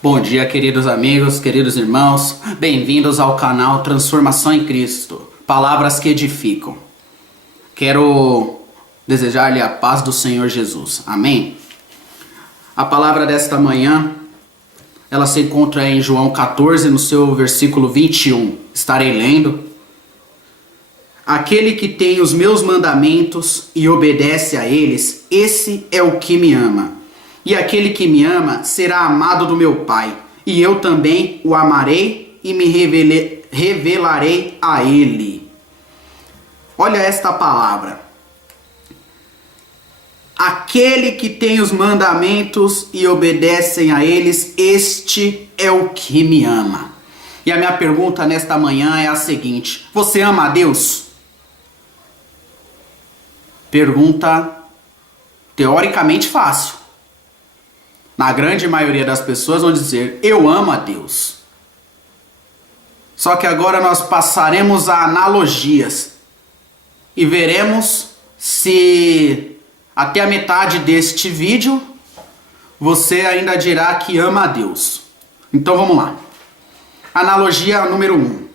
Bom dia, queridos amigos, queridos irmãos, bem-vindos ao canal Transformação em Cristo, palavras que edificam. Quero desejar-lhe a paz do Senhor Jesus, amém? A palavra desta manhã, ela se encontra em João 14, no seu versículo 21, estarei lendo. Aquele que tem os meus mandamentos e obedece a eles, esse é o que me ama. E aquele que me ama será amado do meu Pai, e eu também o amarei e me revelarei a ele. Olha esta palavra. Aquele que tem os mandamentos e obedecem a eles, este é o que me ama. E a minha pergunta nesta manhã é a seguinte: você ama a Deus? Pergunta teoricamente fácil. Na grande maioria das pessoas vão dizer, eu amo a Deus. Só que agora nós passaremos a analogias e veremos se até a metade deste vídeo você ainda dirá que ama a Deus. Então vamos lá. Analogia número 1.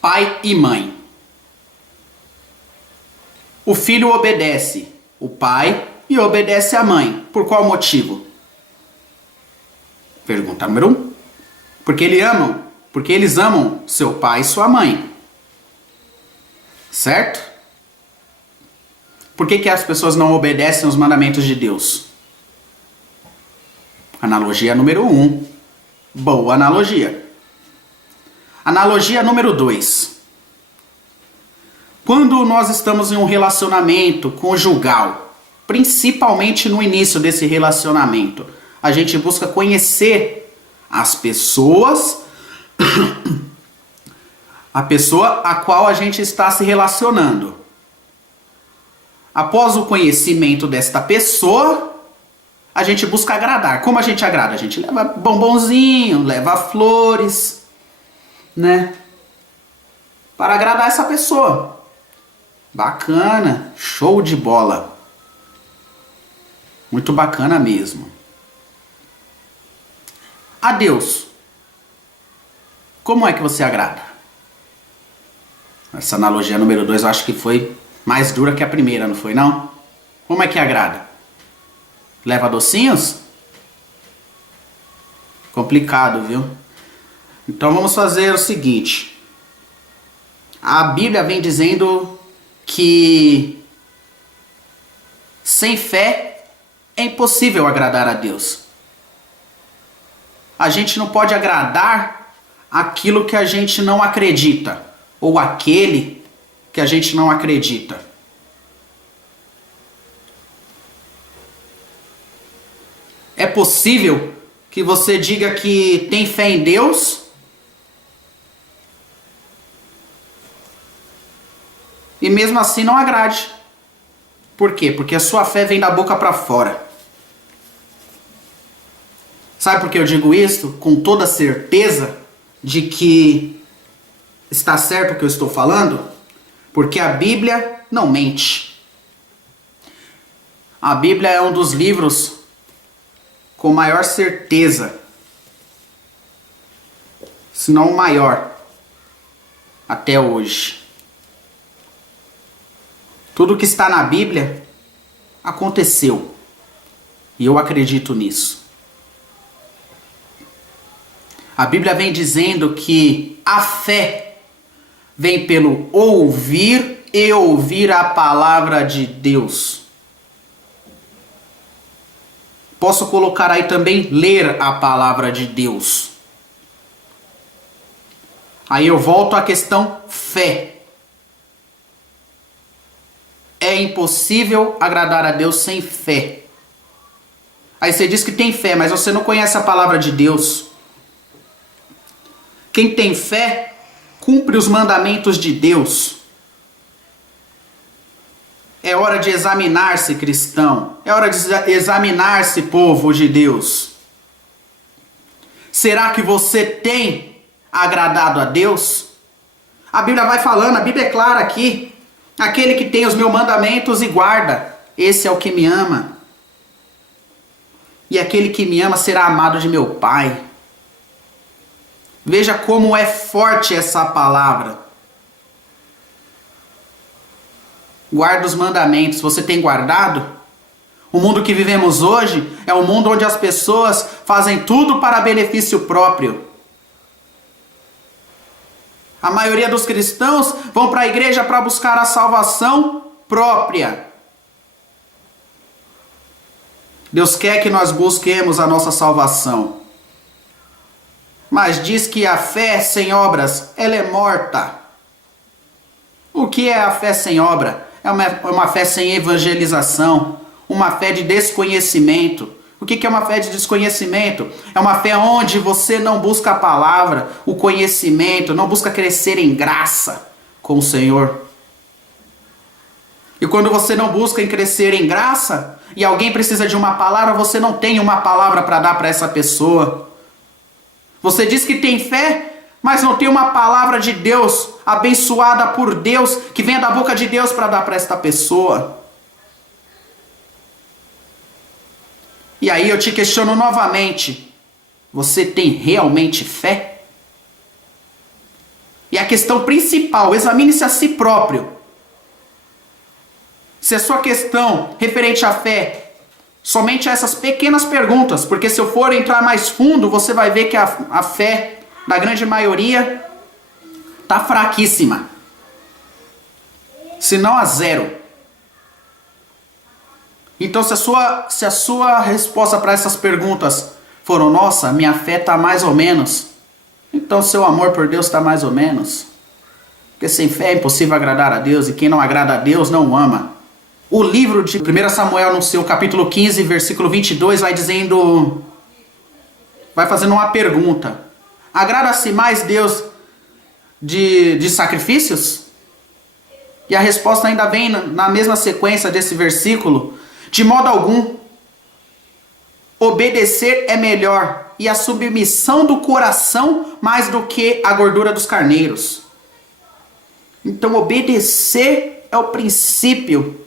Pai e mãe. O filho obedece o pai e obedece à mãe. Por qual motivo? Pergunta número 1. Porque eles amam seu pai e sua mãe. Certo? Por que as pessoas não obedecem os mandamentos de Deus? Analogia número 1. Boa analogia. Analogia número 2. Quando nós estamos em um relacionamento conjugal, principalmente no início desse relacionamento, a gente busca conhecer as pessoas, a pessoa a qual a gente está se relacionando. Após o conhecimento desta pessoa, a gente busca agradar. Como a gente agrada? A gente leva bombonzinho, leva flores, né? Para agradar essa pessoa. Bacana, show de bola. Muito bacana mesmo. A Deus, como é que você agrada? Essa analogia número 2 eu acho que foi mais dura que a primeira, não foi não? Como é que agrada? Leva docinhos? Complicado, viu? Então vamos fazer o seguinte. A Bíblia vem dizendo que sem fé é impossível agradar a Deus. A gente não pode agradar aquilo que a gente não acredita, ou aquele que a gente não acredita. É possível que você diga que tem fé em Deus e mesmo assim não agrade. Por quê? Porque a sua fé vem da boca para fora. Sabe por que eu digo isso? Com toda certeza de que está certo o que eu estou falando? Porque a Bíblia não mente. A Bíblia é um dos livros com maior certeza, se não o maior, até hoje. Tudo que está na Bíblia aconteceu. E eu acredito nisso. A Bíblia vem dizendo que a fé vem pelo ouvir e ouvir a palavra de Deus. Posso colocar aí também ler a palavra de Deus. Aí eu volto à questão fé. É impossível agradar a Deus sem fé. Aí você diz que tem fé, mas você não conhece a palavra de Deus. Quem tem fé, cumpre os mandamentos de Deus. É hora de examinar-se, cristão. É hora de examinar-se, povo de Deus. Será que você tem agradado a Deus? A Bíblia vai falando, a Bíblia é clara aqui. Aquele que tem os meus mandamentos e guarda, esse é o que me ama. e aquele que me ama será amado de meu Pai. Veja como é forte essa palavra. Guarda os mandamentos. Você tem guardado? O mundo que vivemos hoje é um mundo onde as pessoas fazem tudo para benefício próprio. A maioria dos cristãos vão para a igreja para buscar a salvação própria. Deus quer que nós busquemos a nossa salvação. Mas diz que a fé sem obras, ela é morta. O que é a fé sem obra? É uma fé sem evangelização, uma fé de desconhecimento. O que é uma fé de desconhecimento? É uma fé onde você não busca a palavra, o conhecimento, não busca crescer em graça com o Senhor. E quando você não busca em crescer em graça, e alguém precisa de uma palavra, você não tem uma palavra para dar para essa pessoa. Você diz que tem fé, mas não tem uma palavra de Deus, abençoada por Deus, que venha da boca de Deus para dar para esta pessoa. E aí eu te questiono novamente, você tem realmente fé? E a questão principal, examine-se a si próprio. Se a sua questão referente à fé, somente a essas pequenas perguntas, porque se eu for entrar mais fundo, você vai ver que a fé da grande maioria está fraquíssima. Se não a zero. Então se a sua resposta para essas perguntas foram, nossa, minha fé está mais ou menos, então seu amor por Deus está mais ou menos. Porque sem fé é impossível agradar a Deus, e quem não agrada a Deus não o ama. O livro de 1 Samuel, no seu capítulo 15, versículo 22, vai fazendo uma pergunta. Agrada-se mais Deus de sacrifícios? E a resposta ainda vem na mesma sequência desse versículo. De modo algum, obedecer é melhor, e a submissão do coração mais do que a gordura dos carneiros. Então obedecer é o princípio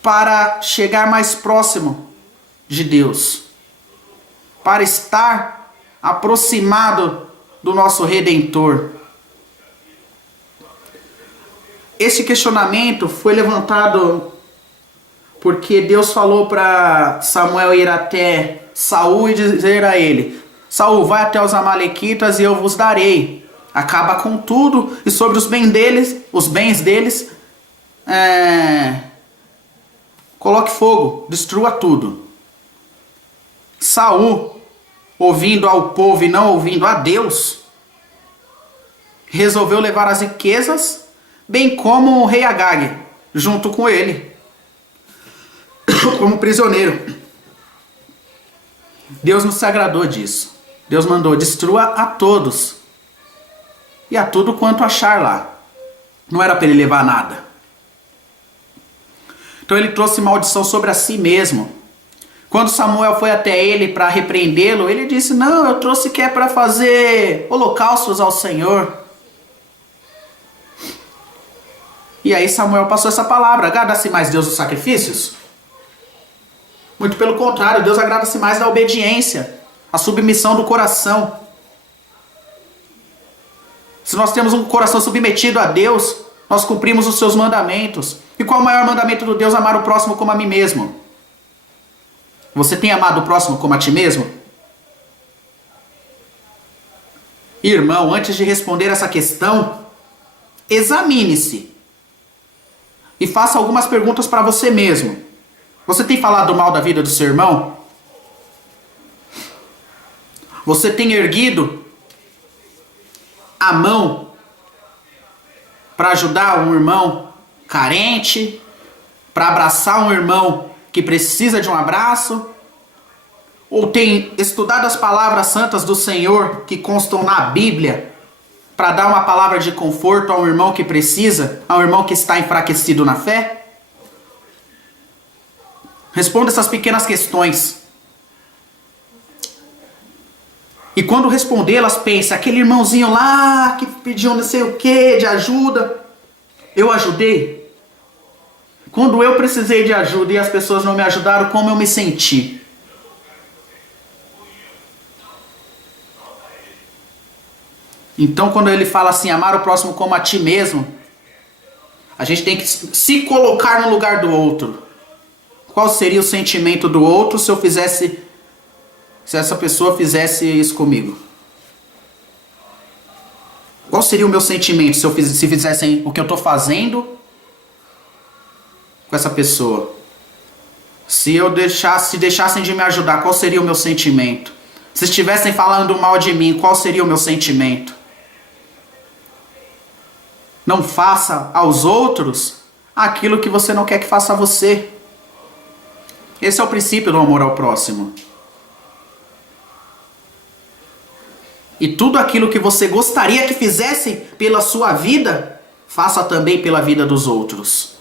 para chegar mais próximo de Deus, para estar aproximado do nosso Redentor. Esse questionamento foi levantado porque Deus falou para Samuel ir até Saul e dizer a ele: Saul, vai até os amalequitas e eu vos darei. Acaba com tudo e sobre os bens deles, coloque fogo, destrua tudo. Saul, ouvindo ao povo e não ouvindo a Deus, resolveu levar as riquezas, bem como o rei Agag, junto com ele, como prisioneiro. Deus não se agradou disso. Deus mandou: destrua a todos e a tudo quanto achar lá. Não era para ele levar nada. Então ele trouxe maldição sobre a si mesmo. Quando Samuel foi até ele para repreendê-lo, ele disse: não, eu trouxe que é para fazer holocaustos ao Senhor. E aí Samuel passou essa palavra: agrada-se mais Deus dos sacrifícios? Muito pelo contrário, Deus agrada-se mais da obediência, a submissão do coração. Se nós temos um coração submetido a Deus, nós cumprimos os seus mandamentos. E qual é o maior mandamento do Deus? Amar o próximo como a mim mesmo. Você tem amado o próximo como a ti mesmo? Irmão, antes de responder essa questão, examine-se e faça algumas perguntas para você mesmo. Você tem falado mal da vida do seu irmão? Você tem erguido a mão para ajudar um irmão carente, para abraçar um irmão que precisa de um abraço? Ou tem estudado as palavras santas do Senhor que constam na Bíblia para dar uma palavra de conforto a um irmão que precisa, a um irmão que está enfraquecido na fé? Responda essas pequenas questões. E quando respondê-las, pense: aquele irmãozinho lá que pediu não sei o que de ajuda, eu ajudei? Quando eu precisei de ajuda e as pessoas não me ajudaram, como eu me senti? Então, quando ele fala assim, amar o próximo como a ti mesmo, a gente tem que se colocar no lugar do outro. Qual seria o sentimento do outro se essa pessoa fizesse isso comigo? Qual seria o meu sentimento se fizessem o que eu estou fazendo com essa pessoa? Se deixassem de me ajudar, qual seria o meu sentimento? Se estivessem falando mal de mim, qual seria o meu sentimento? Não faça aos outros aquilo que você não quer que faça a você. Esse é o princípio do amor ao próximo. E tudo aquilo que você gostaria que fizessem pela sua vida, faça também pela vida dos outros.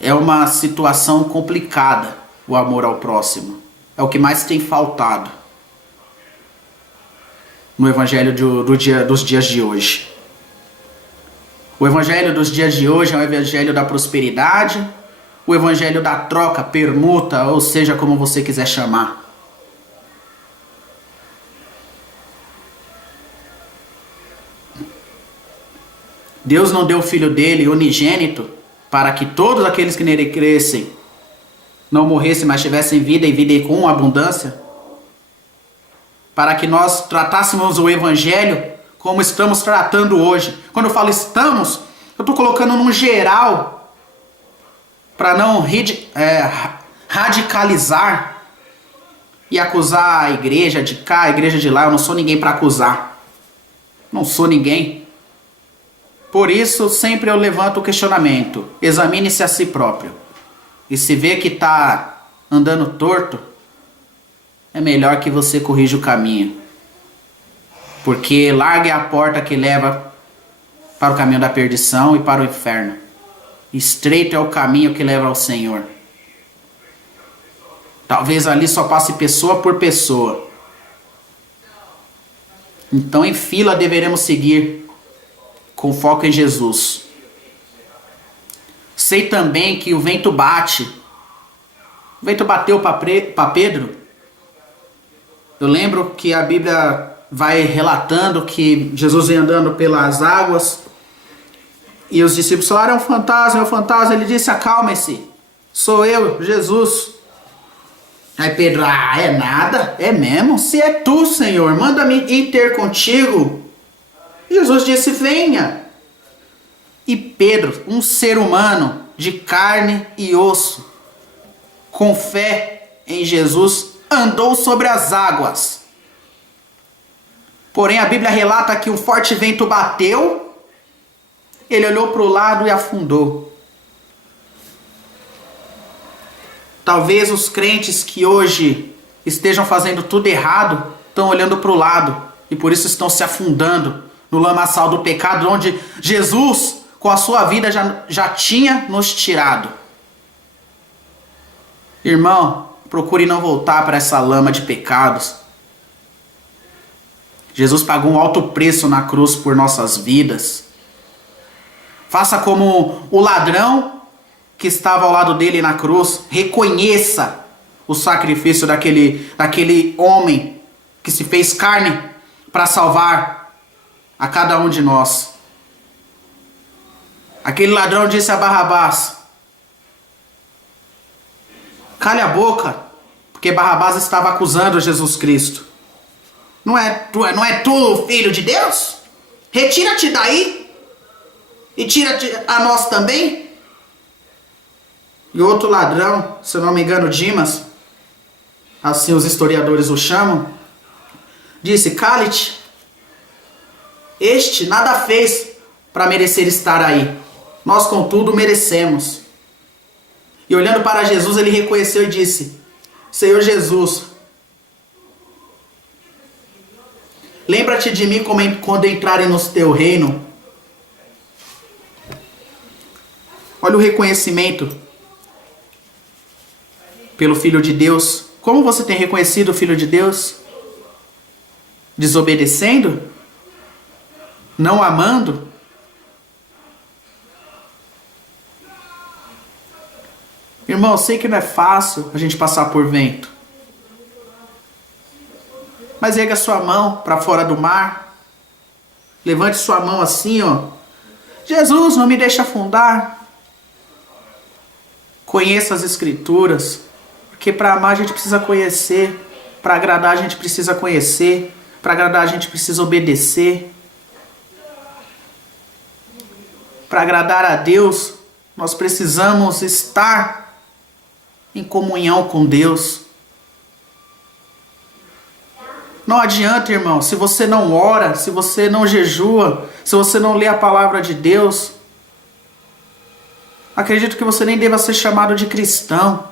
É uma situação complicada, o amor ao próximo. É o que mais tem faltado no evangelho dos dias de hoje. O evangelho dos dias de hoje é o evangelho da prosperidade, o evangelho da troca, permuta, ou seja, como você quiser chamar. Deus não deu o Filho dele, unigênito, para que todos aqueles que nele crescem não morressem, mas tivessem vida e vida com abundância? Para que nós tratássemos o evangelho como estamos tratando hoje. Quando eu falo estamos, eu estou colocando num geral, para não radicalizar e acusar a igreja de cá, a igreja de lá. Eu não sou ninguém para acusar. Não sou ninguém. Por isso, sempre eu levanto o questionamento. Examine-se a si próprio. E se vê que está andando torto, é melhor que você corrija o caminho. Porque larga é a porta que leva para o caminho da perdição e para o inferno. Estreito é o caminho que leva ao Senhor. Talvez ali só passe pessoa por pessoa. Então em fila deveremos seguir com foco em Jesus. Sei também que o vento bate. O vento bateu para Pedro. Eu lembro que a Bíblia vai relatando que Jesus ia andando pelas águas e os discípulos falaram, é um fantasma, é um fantasma. Ele disse, acalme-se, sou eu, Jesus. Aí Pedro, é nada? É mesmo? Se é tu, Senhor, manda-me ir ter contigo. Jesus disse, venha. E Pedro, um ser humano de carne e osso, com fé em Jesus, andou sobre as águas. Porém, a Bíblia relata que um forte vento bateu, ele olhou para o lado e afundou. Talvez os crentes que hoje estejam fazendo tudo errado, estão olhando para o lado e por isso estão se afundando no lamaçal do pecado, onde Jesus, com a sua vida, já tinha nos tirado. Irmão, procure não voltar para essa lama de pecados. Jesus pagou um alto preço na cruz por nossas vidas. Faça como o ladrão que estava ao lado dele na cruz. Reconheça o sacrifício daquele homem que se fez carne para salvar a cada um de nós. Aquele ladrão disse a Barrabás, cale a boca, porque Barrabás estava acusando Jesus Cristo. Não é tu o filho de Deus? Retira-te daí e tira-te a nós também. E outro ladrão, se eu não me engano, Dimas, assim os historiadores o chamam, disse, cale-te, este nada fez para merecer estar aí. Nós, contudo, merecemos. E olhando para Jesus, ele reconheceu e disse, Senhor Jesus, lembra-te de mim quando entrarem no teu reino. Olha o reconhecimento pelo Filho de Deus. Como você tem reconhecido o Filho de Deus? Desobedecendo? Não amando? Irmão, eu sei que não é fácil a gente passar por vento. Mas erga sua mão para fora do mar. Levante sua mão assim, ó. Jesus, não me deixe afundar. Conheça as Escrituras. Porque para amar a gente precisa conhecer. Para agradar a gente precisa conhecer. Para agradar a gente precisa obedecer. Para agradar a Deus, nós precisamos estar em comunhão com Deus. Não adianta, irmão, se você não ora, se você não jejua, se você não lê a palavra de Deus, acredito que você nem deva ser chamado de cristão.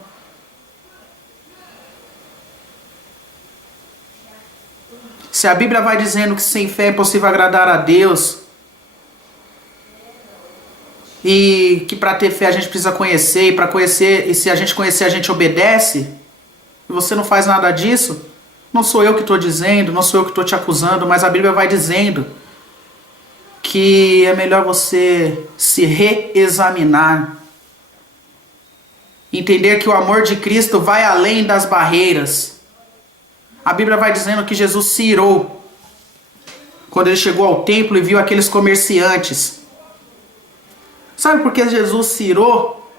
Se a Bíblia vai dizendo que sem fé é possível agradar a Deus, e que para ter fé a gente precisa conhecer, e se a gente conhecer a gente obedece, e você não faz nada disso, não sou eu que estou dizendo, não sou eu que estou te acusando, mas a Bíblia vai dizendo que é melhor você se reexaminar. Entender que o amor de Cristo vai além das barreiras. A Bíblia vai dizendo que Jesus se irou quando ele chegou ao templo e viu aqueles comerciantes. Sabe por que Jesus se irou,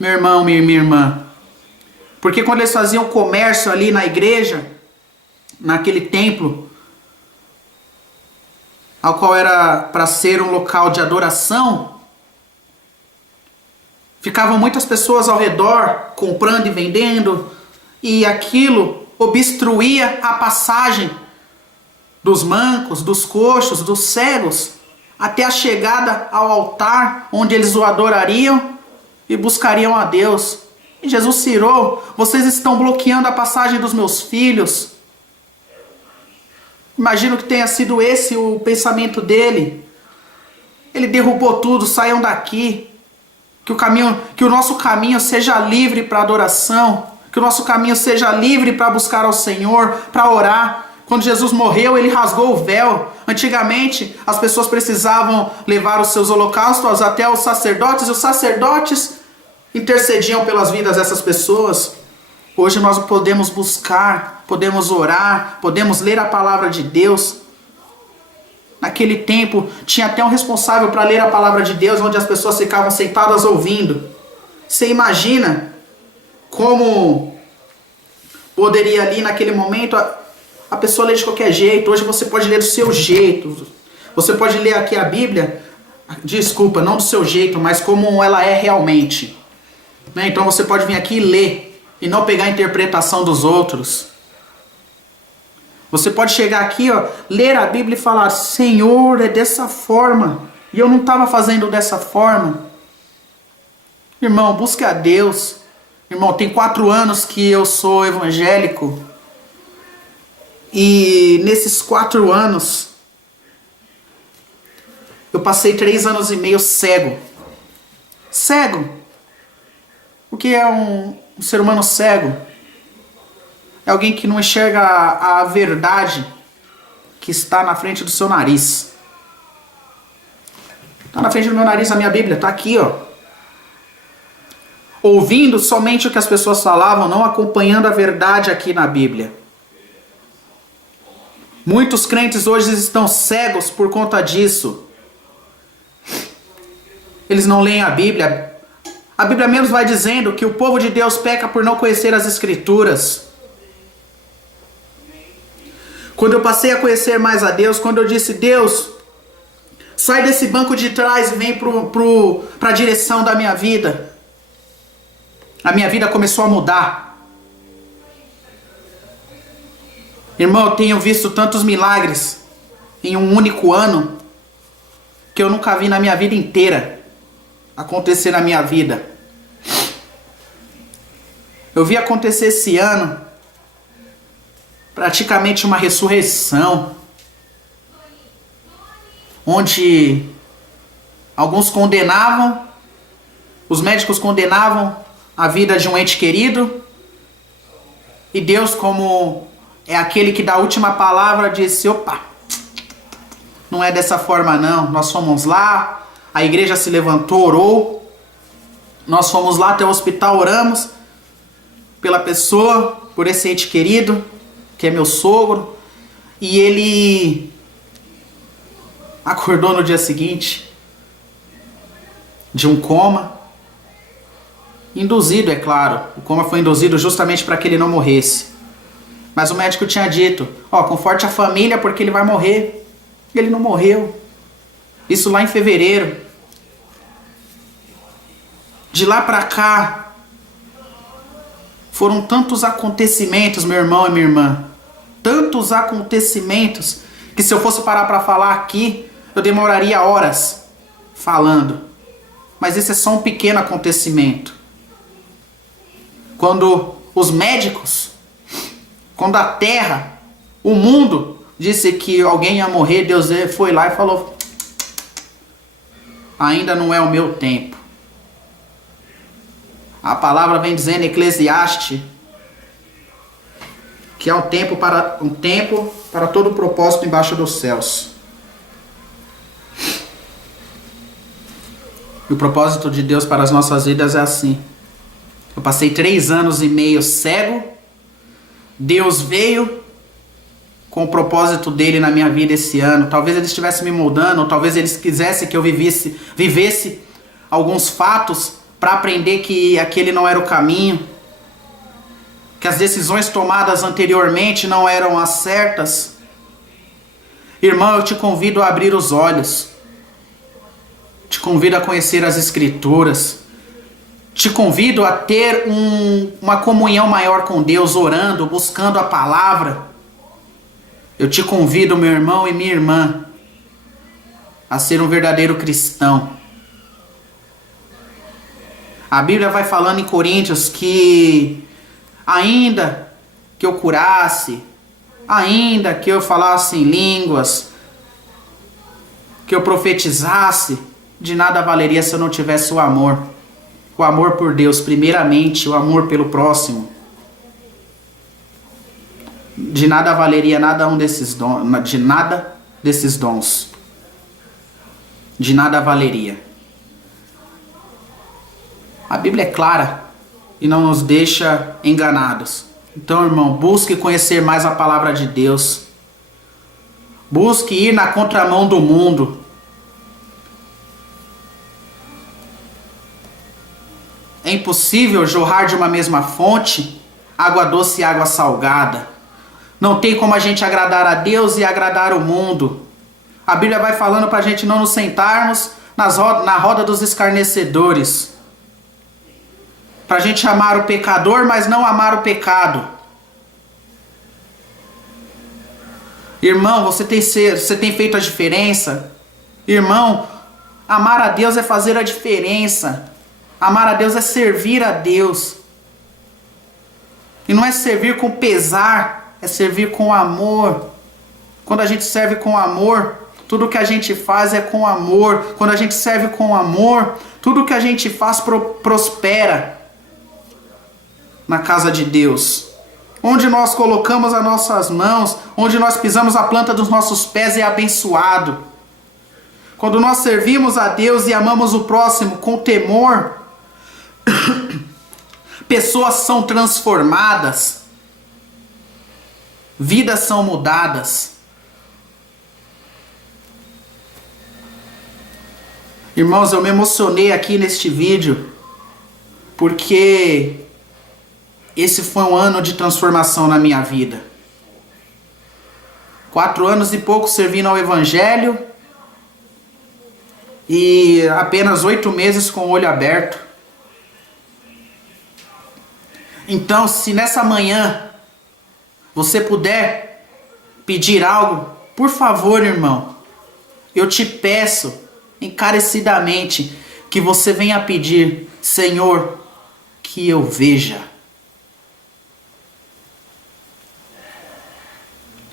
meu irmão, minha irmã? Porque quando eles faziam comércio ali na igreja, naquele templo, ao qual era para ser um local de adoração, ficavam muitas pessoas ao redor, comprando e vendendo, e aquilo obstruía a passagem dos mancos, dos coxos, dos cegos, até a chegada ao altar, onde eles o adorariam e buscariam a Deus. E Jesus se irou: vocês estão bloqueando a passagem dos meus filhos. Imagino que tenha sido esse o pensamento dele. Ele derrubou tudo, saiam daqui. Que o nosso caminho seja livre para adoração. Que o nosso caminho seja livre para buscar ao Senhor, para orar. Quando Jesus morreu, ele rasgou o véu. Antigamente, as pessoas precisavam levar os seus holocaustos até os sacerdotes, e os sacerdotes intercediam pelas vidas dessas pessoas. Hoje nós podemos buscar, podemos orar, podemos ler a palavra de Deus. Naquele tempo, tinha até um responsável para ler a palavra de Deus, onde as pessoas ficavam sentadas ouvindo. Você imagina como poderia ali naquele momento a pessoa ler de qualquer jeito? Hoje você pode ler do seu jeito. Você pode ler aqui a Bíblia, desculpa, não do seu jeito, mas como ela é realmente. Então você pode vir aqui e ler, e não pegar a interpretação dos outros. Você pode chegar aqui, ó, ler a Bíblia e falar: Senhor, é dessa forma, e eu não estava fazendo dessa forma. Irmão, busque a Deus. Irmão, tem 4 anos que eu sou evangélico, e nesses 4 anos eu passei 3 anos e meio cego. Cego. O que é um ser humano cego? É alguém que não enxerga a verdade que está na frente do seu nariz. Está na frente do meu nariz a minha Bíblia, está aqui, ó. Ouvindo somente o que as pessoas falavam, não acompanhando a verdade aqui na Bíblia. Muitos crentes hoje estão cegos por conta disso. Eles não leem a Bíblia. A Bíblia mesmo vai dizendo que o povo de Deus peca por não conhecer as Escrituras. Quando eu passei a conhecer mais a Deus, quando eu disse: Deus, sai desse banco de trás e vem para a direção da minha vida, a minha vida começou a mudar. Irmão, eu tenho visto tantos milagres em um único ano que eu nunca vi na minha vida inteira acontecer na minha vida. Eu vi acontecer esse ano praticamente uma ressurreição, onde alguns condenavam, os médicos condenavam a vida de um ente querido, e Deus, como é aquele que dá a última palavra, disse: opa, não é dessa forma não. Nós fomos lá, a igreja se levantou, orou, Nós fomos lá até o hospital, oramos pela pessoa, por esse ente querido, que é meu sogro, e ele acordou no dia seguinte de um coma, induzido, é claro. O coma foi induzido justamente para que ele não morresse. Mas o médico tinha dito, conforte a família porque ele vai morrer. Ele não morreu. Isso lá em fevereiro. De lá para cá, foram tantos acontecimentos, meu irmão e minha irmã. Tantos acontecimentos que se eu fosse parar para falar aqui, eu demoraria horas falando. Mas esse é só um pequeno acontecimento. Quando os médicos, quando a terra, o mundo disse que alguém ia morrer, Deus foi lá e falou: ainda não é o meu tempo. A palavra vem dizendo em Eclesiastes que há um tempo para todo o propósito embaixo dos céus. E o propósito de Deus para as nossas vidas é assim. Eu passei 3 anos e meio cego. Deus veio com o propósito dele na minha vida esse ano. Talvez ele estivesse me moldando, ou talvez ele quisesse que eu vivesse alguns fatos para aprender que aquele não era o caminho, que as decisões tomadas anteriormente não eram as certas. Irmão, eu te convido a abrir os olhos. Te convido a conhecer as Escrituras. Te convido a ter uma comunhão maior com Deus, orando, buscando a palavra. Eu te convido, meu irmão e minha irmã, a ser um verdadeiro cristão. A Bíblia vai falando em Coríntios que ainda que eu curasse, ainda que eu falasse em línguas, que eu profetizasse, de nada valeria se eu não tivesse o amor. O amor por Deus, primeiramente, o amor pelo próximo. De nada valeria de nada desses dons. De nada valeria. A Bíblia é clara e não nos deixa enganados. Então, irmão, busque conhecer mais a palavra de Deus. Busque ir na contramão do mundo. É impossível jorrar de uma mesma fonte água doce e água salgada. Não tem como a gente agradar a Deus e agradar o mundo. A Bíblia vai falando para a gente não nos sentarmos na roda dos escarnecedores. Para a gente amar o pecador, mas não amar o pecado. Irmão, você tem feito a diferença? Irmão, amar a Deus é fazer a diferença. Amar a Deus é servir a Deus. E não é servir com pesar, é servir com amor. Quando a gente serve com amor, tudo que a gente faz é com amor. Quando a gente serve com amor, tudo que a gente faz prospera na casa de Deus. Onde nós colocamos as nossas mãos, onde nós pisamos a planta dos nossos pés é abençoado. Quando nós servimos a Deus e amamos o próximo com temor, pessoas são transformadas, vidas são mudadas. Irmãos, eu me emocionei aqui neste vídeo, porque esse foi um ano de transformação na minha vida. 4 anos e pouco servindo ao Evangelho, e apenas 8 meses com o olho aberto. Então, se nessa manhã você puder pedir algo, por favor, irmão, eu te peço encarecidamente que você venha pedir: Senhor, que eu veja.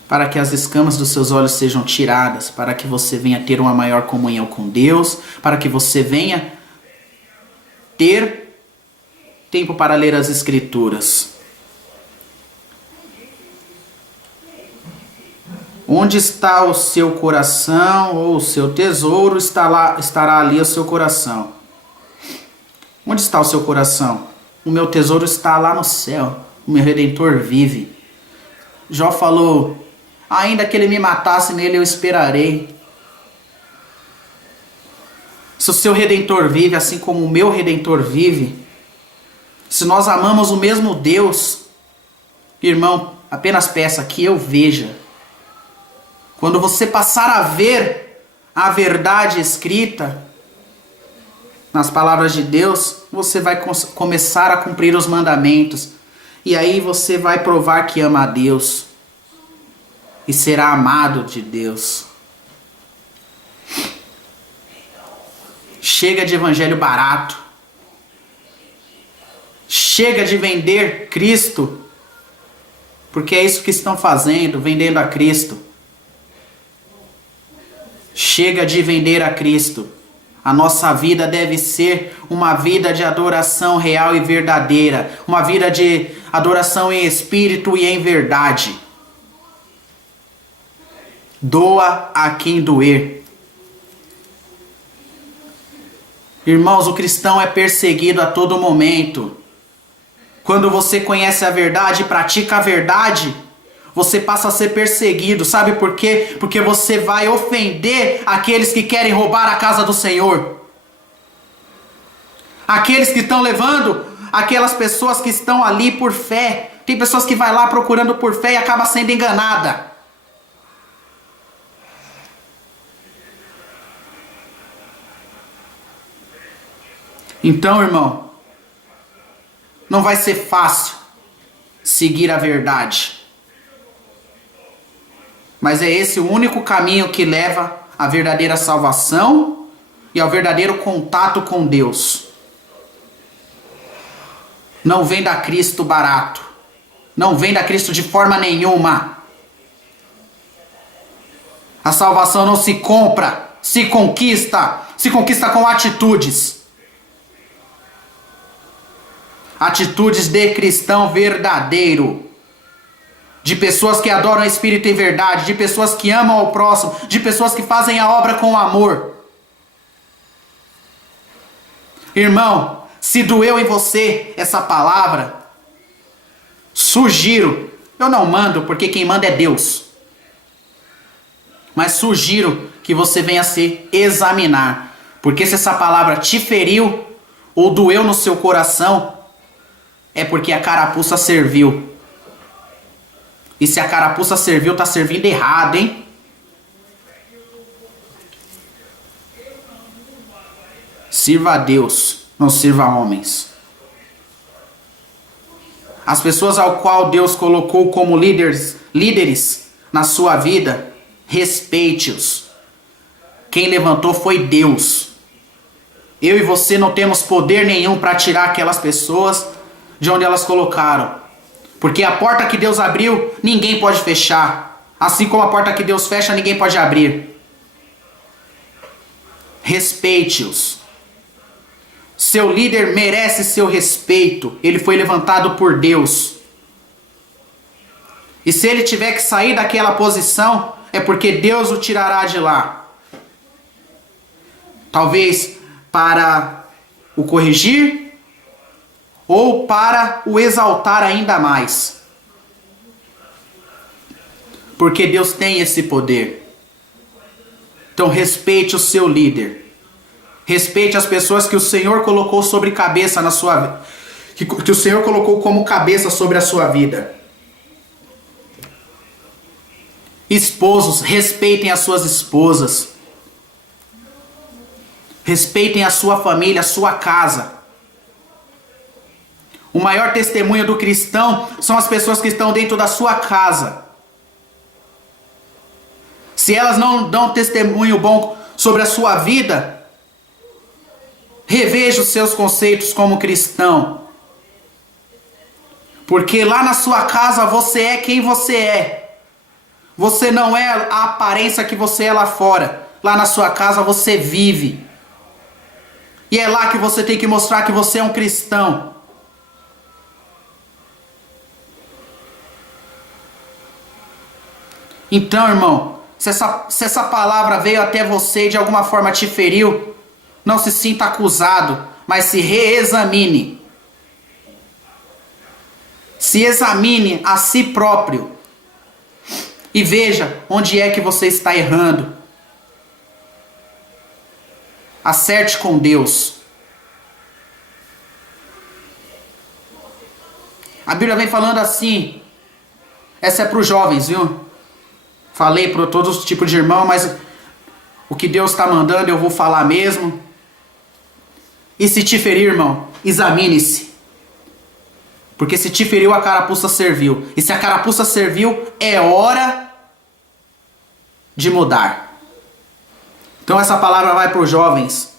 Para que as escamas dos seus olhos sejam tiradas, para que você venha ter uma maior comunhão com Deus, para que você venha ter tempo para ler as Escrituras. Onde está o seu coração ou o seu tesouro, estará ali o seu coração. Onde está o seu coração? O meu tesouro está lá no céu. O meu Redentor vive. Jó falou, ainda que ele me matasse, nele eu esperarei. Se o seu Redentor vive, assim como o meu Redentor vive, se nós amamos o mesmo Deus, irmão, apenas peça que eu veja. Quando você passar a ver a verdade escrita nas palavras de Deus, você vai começar a cumprir os mandamentos. E aí você vai provar que ama a Deus. E será amado de Deus. Chega de evangelho barato. Chega de vender Cristo. Porque é isso que estão fazendo, vendendo a Cristo. Chega de vender a Cristo. A nossa vida deve ser uma vida de adoração real e verdadeira. Uma vida de adoração em espírito e em verdade. Doa a quem doer. Irmãos, o cristão é perseguido a todo momento. Quando você conhece a verdade e pratica a verdade, você passa a ser perseguido. Sabe por quê? Porque você vai ofender aqueles que querem roubar a casa do Senhor. Aqueles que estão levando aquelas pessoas que estão ali por fé. Tem pessoas que vai lá procurando por fé e acaba sendo enganada. Então, irmão, não vai ser fácil seguir a verdade. Mas é esse o único caminho que leva à verdadeira salvação e ao verdadeiro contato com Deus. Não venda Cristo barato. Não venda Cristo de forma nenhuma. A salvação não se compra, se conquista. Se conquista com atitudes. Atitudes de cristão verdadeiro. De pessoas que adoram o Espírito em verdade. De pessoas que amam ao próximo. De pessoas que fazem a obra com amor. Irmão, se doeu em você essa palavra, sugiro, eu não mando porque quem manda é Deus, mas sugiro que você venha se examinar, porque se essa palavra te feriu ou doeu no seu coração, é porque a carapuça serviu. E se a carapuça serviu, tá servindo errado, hein? Sirva a Deus, não sirva a homens. As pessoas ao qual Deus colocou como líderes na sua vida, respeite-os. Quem levantou foi Deus. Eu e você não temos poder nenhum para tirar aquelas pessoas de onde elas colocaram. Porque a porta que Deus abriu, ninguém pode fechar. Assim como a porta que Deus fecha, ninguém pode abrir. Respeite-os. Seu líder merece seu respeito. Ele foi levantado por Deus. E se ele tiver que sair daquela posição, é porque Deus o tirará de lá. Talvez para o corrigir ou para o exaltar ainda mais. Porque Deus tem esse poder. Então respeite o seu líder. Respeite as pessoas que o Senhor colocou sobre cabeça na sua vida. Que o Senhor colocou como cabeça sobre a sua vida. Esposos, respeitem as suas esposas. Respeitem a sua família, a sua casa. O maior testemunho do cristão são as pessoas que estão dentro da sua casa. Se elas não dão testemunho bom sobre a sua vida, reveja os seus conceitos como cristão. Porque lá na sua casa você é quem você é. Você não é a aparência que você é lá fora. Lá na sua casa você vive. E é lá que você tem que mostrar que você é um cristão. Então, irmão, se essa palavra veio até você e de alguma forma te feriu, não se sinta acusado. mas se reexamine. Se examine a si próprio e veja onde é que você está errando. Acerte com Deus. A Bíblia vem falando assim, essa é para os jovens, viu? Falei para todos os tipos de irmão, mas o que Deus está mandando eu vou falar mesmo. E se te ferir, irmão, examine-se. Porque se te feriu, a carapuça serviu. E se a carapuça serviu, é hora de mudar. Então essa palavra vai para os jovens.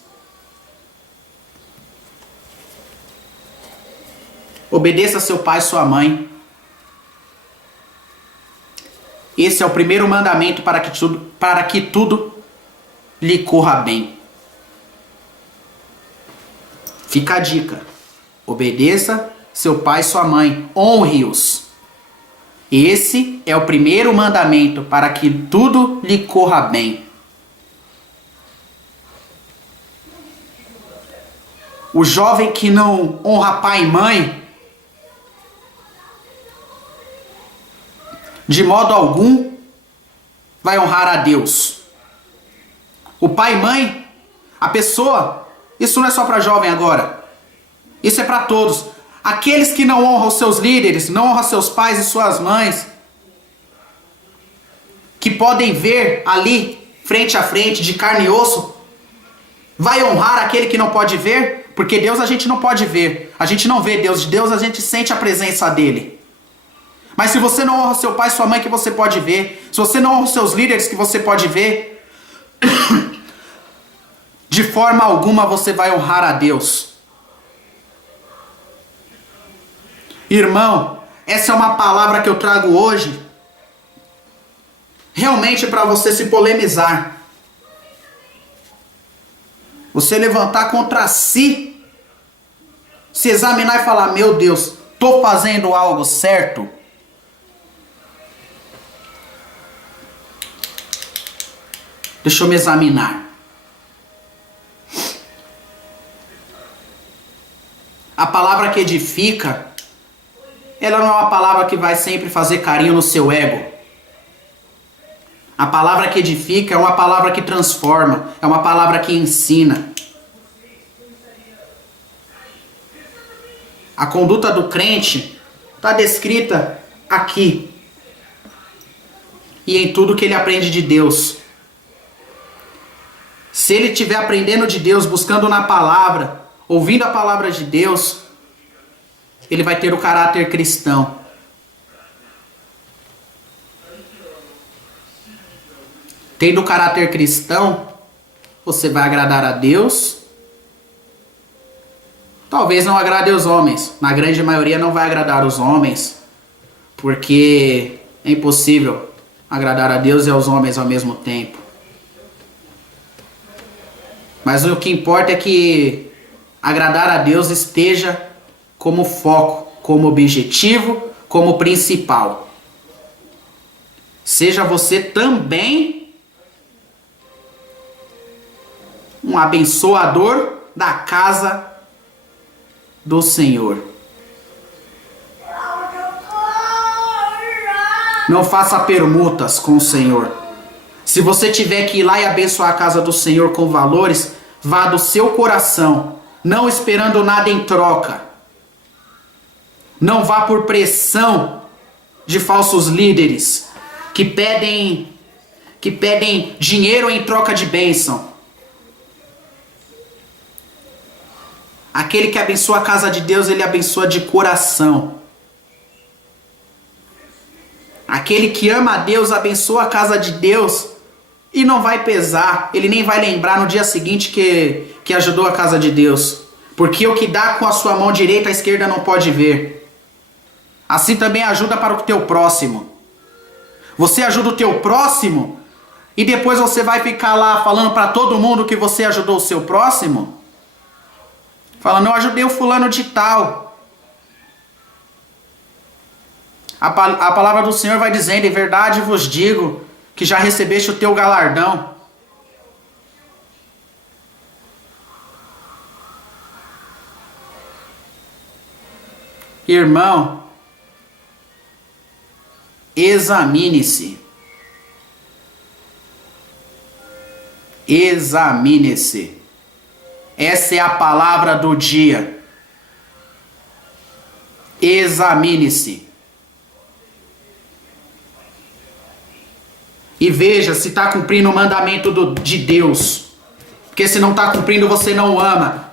Obedeça seu pai e sua mãe. Esse é o primeiro mandamento para que tudo lhe corra bem. Fica a dica. Obedeça seu pai e sua mãe. Honre-os. Esse é o primeiro mandamento para que tudo lhe corra bem. O jovem que não honra pai e mãe, de modo algum, vai honrar a Deus. O pai e mãe, a pessoa, isso não é só para jovem agora. Isso é para todos. Aqueles que não honram seus líderes, não honram seus pais e suas mães, que podem ver ali, frente a frente, de carne e osso, vai honrar aquele que não pode ver? Porque Deus a gente não pode ver. A gente não vê Deus. Deus a gente sente a presença dele. Mas se você não honra seu pai e sua mãe que você pode ver, se você não honra seus líderes que você pode ver, de forma alguma você vai honrar a Deus. Irmão, essa é uma palavra que eu trago hoje, realmente para você se polemizar. Você levantar contra si, se examinar e falar, meu Deus, estou fazendo algo certo? Deixa eu me examinar. A palavra que edifica, ela não é uma palavra que vai sempre fazer carinho no seu ego. A palavra que edifica é uma palavra que transforma, é uma palavra que ensina. A conduta do crente está descrita aqui. E em tudo que ele aprende de Deus. Se ele estiver aprendendo de Deus, buscando na palavra, ouvindo a palavra de Deus, ele vai ter o caráter cristão. Tendo o caráter cristão, você vai agradar a Deus. Talvez não agrade os homens. Na grande maioria não vai agradar os homens, porque é impossível agradar a Deus e aos homens ao mesmo tempo. Mas o que importa é que agradar a Deus esteja como foco, como objetivo, como principal. Seja você também um abençoador da casa do Senhor. Não faça permutas com o Senhor. Se você tiver que ir lá e abençoar a casa do Senhor com valores, vá do seu coração, não esperando nada em troca. Não vá por pressão de falsos líderes que pedem dinheiro em troca de bênção. Aquele que abençoa a casa de Deus, ele abençoa de coração. Aquele que ama a Deus, abençoa a casa de Deus e não vai pesar, ele nem vai lembrar no dia seguinte que ajudou a casa de Deus. Porque o que dá com a sua mão direita, a esquerda não pode ver. Assim também ajuda para o teu próximo. Você ajuda o teu próximo e depois você vai ficar lá falando para todo mundo que você ajudou o seu próximo? Falando, eu ajudei o fulano de tal. A palavra do Senhor vai dizendo, em verdade vos digo, que já recebeste o teu galardão. Irmão, examine-se. Examine-se. Essa é a palavra do dia. Examine-se. E veja se está cumprindo o mandamento de Deus. Porque se não está cumprindo, você não o ama.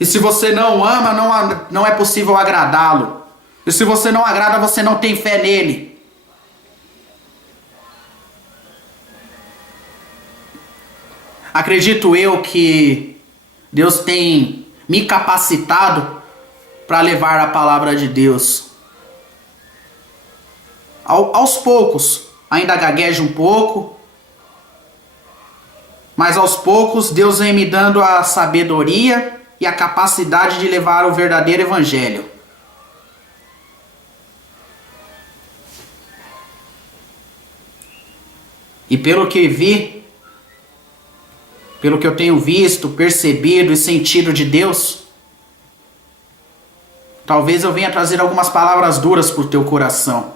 E se você não o ama, não é possível agradá-lo. E se você não agrada, você não tem fé nele. Acredito eu que Deus tem me capacitado para levar a palavra de Deus. Aos poucos, ainda gaguejo um pouco, mas aos poucos Deus vem me dando a sabedoria e a capacidade de levar o verdadeiro evangelho. E pelo que vi, pelo que eu tenho visto, percebido e sentido de Deus, talvez eu venha trazer algumas palavras duras para o teu coração.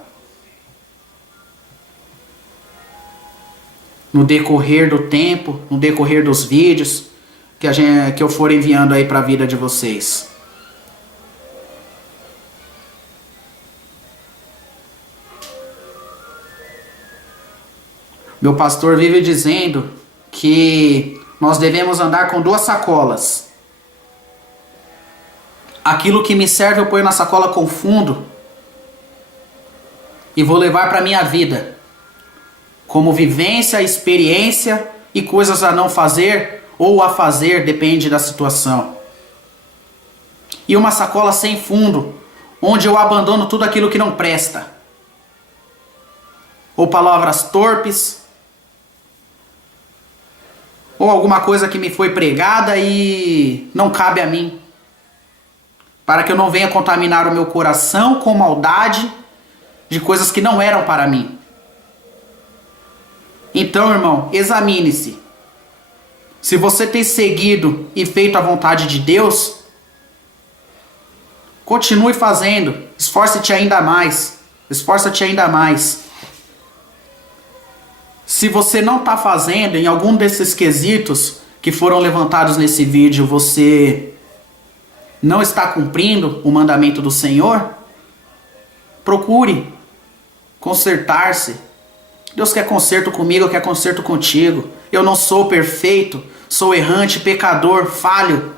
No decorrer do tempo, no decorrer dos vídeos que eu for enviando aí para a vida de vocês. Meu pastor vive dizendo que nós devemos andar com 2 sacolas. Aquilo que me serve eu ponho na sacola com fundo e vou levar para minha vida, como vivência, experiência e coisas a não fazer ou a fazer, depende da situação. E uma sacola sem fundo, onde eu abandono tudo aquilo que não presta, ou palavras torpes, ou alguma coisa que me foi pregada e não cabe a mim, para que eu não venha contaminar o meu coração com maldade de coisas que não eram para mim. Então, irmão, examine-se. Se você tem seguido e feito a vontade de Deus, continue fazendo. Esforce-te ainda mais. Esforça-te ainda mais. Se você não está fazendo em algum desses quesitos que foram levantados nesse vídeo, você não está cumprindo o mandamento do Senhor, procure consertar-se. Deus quer conserto comigo, quer conserto contigo. Eu não sou perfeito, sou errante, pecador, falho.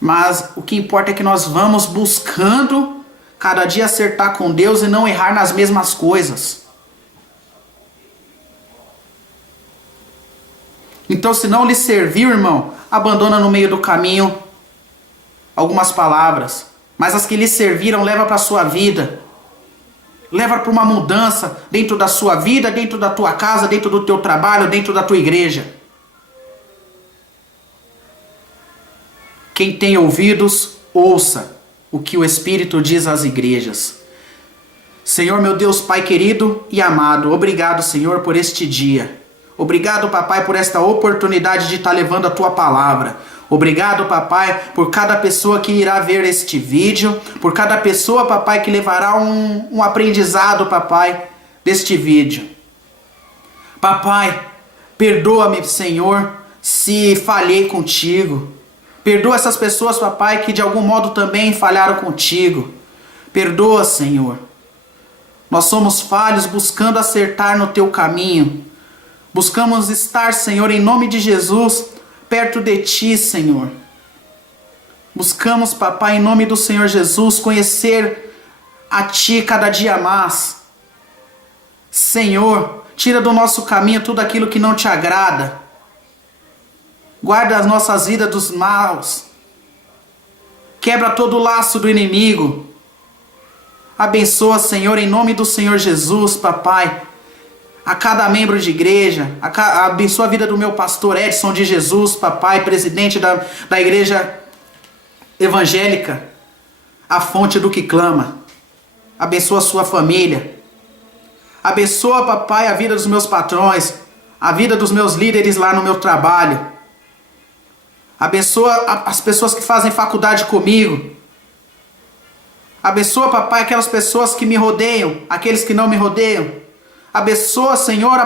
Mas o que importa é que nós vamos buscando cada dia acertar com Deus e não errar nas mesmas coisas. Então, se não lhe servir, irmão, abandona no meio do caminho algumas palavras. Mas as que lhe serviram, leva para a sua vida. Leva para uma mudança dentro da sua vida, dentro da tua casa, dentro do teu trabalho, dentro da tua igreja. Quem tem ouvidos, ouça o que o Espírito diz às igrejas. Senhor, meu Deus, Pai querido e amado, obrigado, Senhor, por este dia. Obrigado, Papai, por esta oportunidade de estar levando a Tua palavra. Obrigado, Papai, por cada pessoa que irá ver este vídeo, por cada pessoa, Papai, que levará um aprendizado, Papai, deste vídeo. Papai, perdoa-me, Senhor, se falhei contigo. Perdoa essas pessoas, Papai, que de algum modo também falharam contigo. Perdoa, Senhor. Nós somos falhos buscando acertar no Teu caminho. Buscamos estar, Senhor, em nome de Jesus, perto de Ti, Senhor. Buscamos, Papai, em nome do Senhor Jesus, conhecer a Ti cada dia mais. Senhor, tira do nosso caminho tudo aquilo que não Te agrada. Guarda as nossas vidas dos maus. Quebra todo o laço do inimigo. Abençoa, Senhor, em nome do Senhor Jesus, Papai, a cada membro de igreja. Abençoa a vida do meu pastor Edson de Jesus, Papai, presidente da igreja evangélica, a fonte do que clama. Abençoa a sua família. Abençoa, Papai, a vida dos meus patrões, a vida dos meus líderes lá no meu trabalho. Abençoa as pessoas que fazem faculdade comigo. Abençoa, papai, aquelas pessoas que me rodeiam, aqueles que não me rodeiam. Abençoa, Senhor,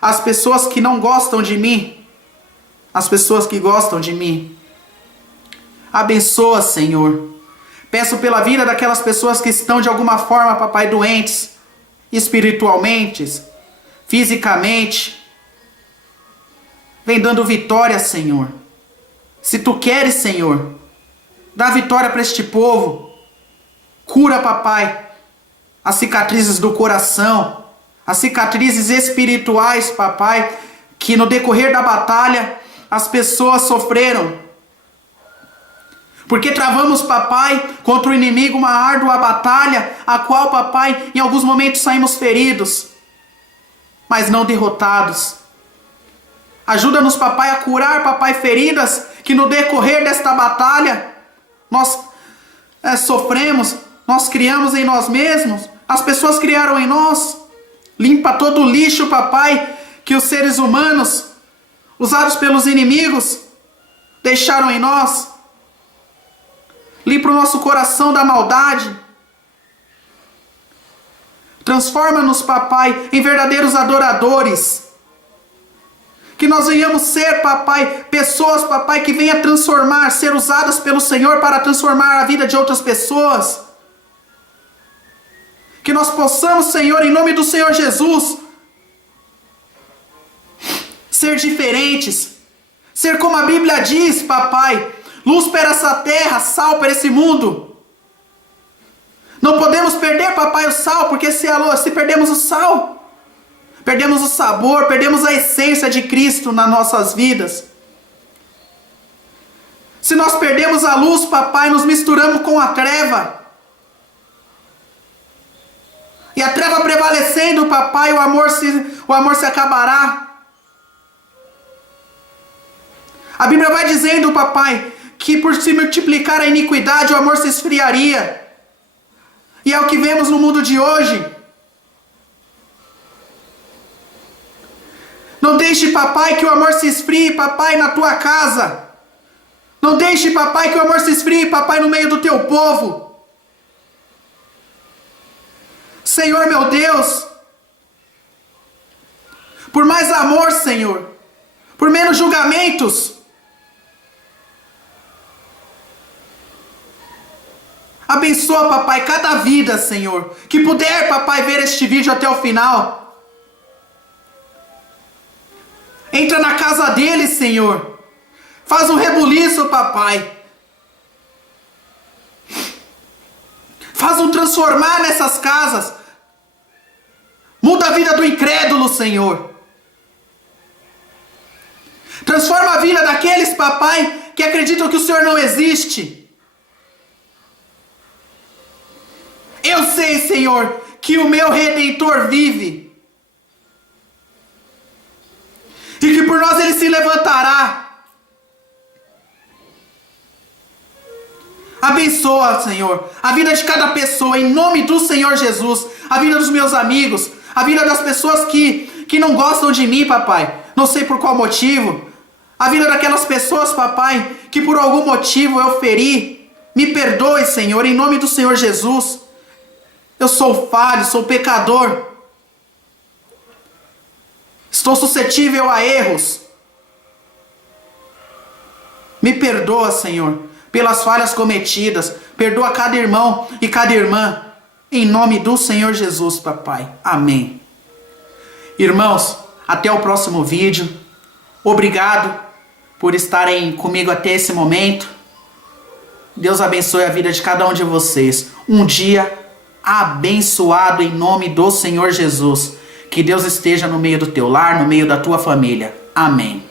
as pessoas que não gostam de mim, as pessoas que gostam de mim. Abençoa, Senhor. Peço pela vida daquelas pessoas que estão de alguma forma, papai, doentes, espiritualmente, fisicamente. Vem dando vitória, Senhor. Se tu queres, Senhor, dá vitória para este povo. Cura, papai, as cicatrizes do coração, as cicatrizes espirituais, papai, que no decorrer da batalha as pessoas sofreram. Porque travamos, papai, contra o inimigo uma árdua batalha, a qual, papai, em alguns momentos saímos feridos, mas não derrotados. Ajuda-nos, papai, a curar, papai, feridas que no decorrer desta batalha nós sofremos, nós criamos em nós mesmos, as pessoas criaram em nós. Limpa todo o lixo, papai, que os seres humanos, usados pelos inimigos, deixaram em nós. Limpa o nosso coração da maldade. Transforma-nos, papai, em verdadeiros adoradores. Que nós venhamos ser, papai, pessoas, papai, que venham transformar, ser usadas pelo Senhor para transformar a vida de outras pessoas. Que nós possamos, Senhor, em nome do Senhor Jesus, ser diferentes. Ser como a Bíblia diz, papai, luz para essa terra, sal para esse mundo. Não podemos perder, papai, o sal, porque se perdemos o sal, perdemos o sabor, perdemos a essência de Cristo nas nossas vidas. Se nós perdemos a luz, papai, nos misturamos com a treva. E a treva prevalecendo, papai, o amor se acabará. A Bíblia vai dizendo, papai, que por se multiplicar a iniquidade, o amor se esfriaria. E é o que vemos no mundo de hoje. Não deixe, papai, que o amor se esfrie, papai, na tua casa. Não deixe, papai, que o amor se esfrie, papai, no meio do teu povo. Senhor, meu Deus, por mais amor, Senhor, por menos julgamentos, abençoa, papai, cada vida, Senhor, que puder, papai, ver este vídeo até o final. Entra na casa deles, Senhor, faz um rebuliço, papai. Faz um transformar nessas casas. Muda a vida do incrédulo, Senhor. Transforma a vida daqueles, papai, que acreditam que o Senhor não existe. Eu sei, Senhor, que o meu Redentor vive. E que por nós ele se levantará. Abençoa, Senhor, a vida de cada pessoa, em nome do Senhor Jesus. A vida dos meus amigos, a vida das pessoas que não gostam de mim, papai. Não sei por qual motivo. A vida daquelas pessoas, papai, que por algum motivo eu feri. Me perdoe, Senhor, em nome do Senhor Jesus. Eu sou falho, sou pecador. Estou suscetível a erros. Me perdoa, Senhor, pelas falhas cometidas. Perdoa cada irmão e cada irmã. Em nome do Senhor Jesus, papai. Amém. Irmãos, até o próximo vídeo. Obrigado por estarem comigo até esse momento. Deus abençoe a vida de cada um de vocês. Um dia abençoado em nome do Senhor Jesus. Que Deus esteja no meio do teu lar, no meio da tua família. Amém.